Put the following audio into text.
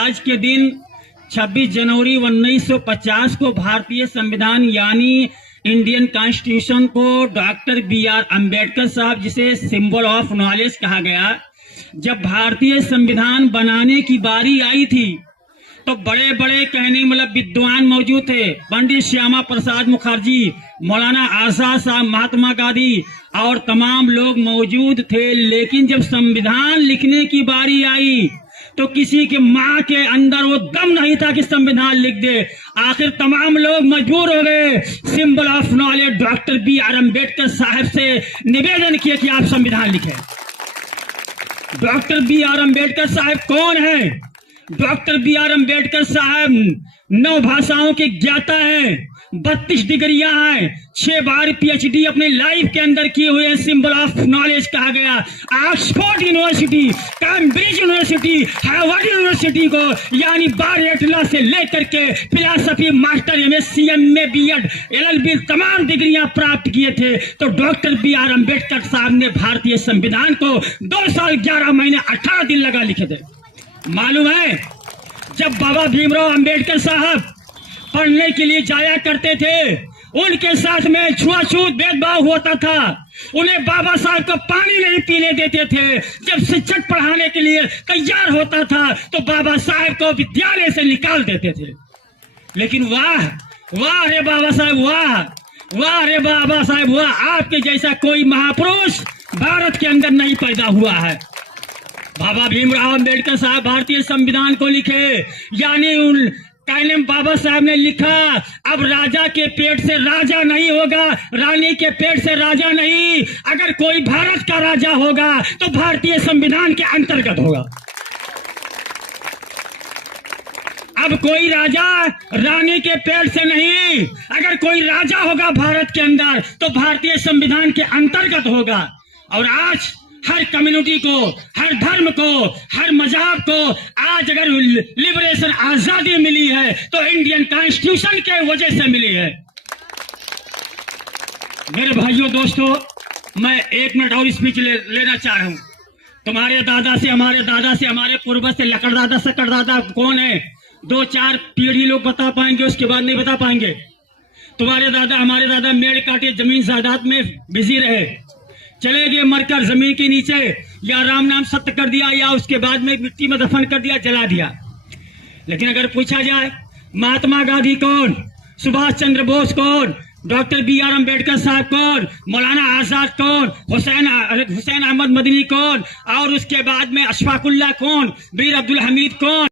आज के दिन 26 जनवरी 1950 को भारतीय संविधान यानी इंडियन कॉन्स्टिट्यूशन को डॉक्टर B.R. अम्बेडकर साहब, जिसे सिंबल ऑफ नॉलेज कहा गया, जब भारतीय संविधान बनाने की बारी आई थी तो बड़े बड़े कहने मतलब विद्वान मौजूद थे। पंडित श्यामा प्रसाद मुखर्जी, मौलाना आजाद साहब, महात्मा गांधी और तमाम लोग मौजूद थे। लेकिन जब संविधान लिखने की बारी आई तो किसी के माँ के अंदर वो दम नहीं था कि संविधान लिख दे। आखिर तमाम लोग मजबूर हो गए। Symbol of knowledge doctor B.R. Ambedkar साहब से निवेदन किया कि आप संविधान लिखें। Doctor B.R. अम्बेडकर साहब कौन है? Doctor B.R. अम्बेडकर साहब 9 भाषाओं के ज्ञाता हैं, 32 डिग्रियां हैं, 6 बार PhD अपने लाइफ के अंदर किए हुए हैं। सिंबल ऑफ नॉलेज कहा गया। Oxford university, Cambridge university, Harvard university को यानी बारहटला से लेकर के philosophy, master, MSc, MA, B.Ed, LLB तमाम डिग्रियां प्राप्त किए थे। तो डॉक्टर B.R. अम्बेडकर साहब ने भारतीय संविधान को 2 साल 11 महीने 18 दिन लगा लिखे थे। मालूम है, जब बाबा भीमराव अम्बेडकर साहब पढ़ने के लिए जाया करते थे, उनके साथ में छुआछूत भेदभाव होता था। उन्हें बाबा साहब को पानी नहीं पीने देते थे। जब शिक्षक पढ़ाने के लिए तैयार होता था तो बाबा साहब को विद्यालय से निकाल देते थे। लेकिन वाह वाह रे बाबा साहब, वाह वाह रे बाबा साहब, वाह, आपके जैसा कोई महापुरुष भारत के अंदर नहीं पैदा हुआ है। बाबा भीमराव अम्बेडकर साहब भारतीय संविधान को लिखे, यानी उन कहने बाबा साहब ने लिखा, अब राजा के पेट से राजा नहीं होगा, रानी के पेट से राजा नहीं। अगर कोई भारत का राजा होगा तो भारतीय संविधान के अंतर्गत होगा। अब कोई राजा रानी के पेट से नहीं, अगर कोई राजा होगा भारत के अंदर तो भारतीय संविधान के अंतर्गत होगा। और आज हर कम्युनिटी को, हर धर्म को, हर मजहब को आज अगर लिबरेशन, आजादी मिली है तो इंडियन कॉन्स्टिट्यूशन के वजह से मिली है। मेरे भाइयों दोस्तों, मैं 1 मिनट और स्पीच लेना चाह रहा हूं। तुम्हारे दादा से, हमारे दादा से, हमारे पूर्वज से, लकड़दादा सकड़दादा कौन है? 2-4 पीढ़ी लोग बता पाएंगे, उसके बाद नहीं बता पाएंगे। तुम्हारे दादा, हमारे दादा मेड़ काटे, जमीन जायदाद में बिजी रहे, चले गए मरकर जमीन के नीचे, या राम नाम सत्य कर दिया, या उसके बाद में मिट्टी में दफन कर दिया, जला दिया। लेकिन अगर पूछा जाए महात्मा गांधी कौन, सुभाष चंद्र बोस कौन, डॉक्टर B.R. अम्बेडकर साहब कौन, मौलाना आजाद कौन, हुसैन अहमद मदनी कौन, और उसके बाद में अशफाकुल्लाह कौन, मीर अब्दुल हमीद कौन,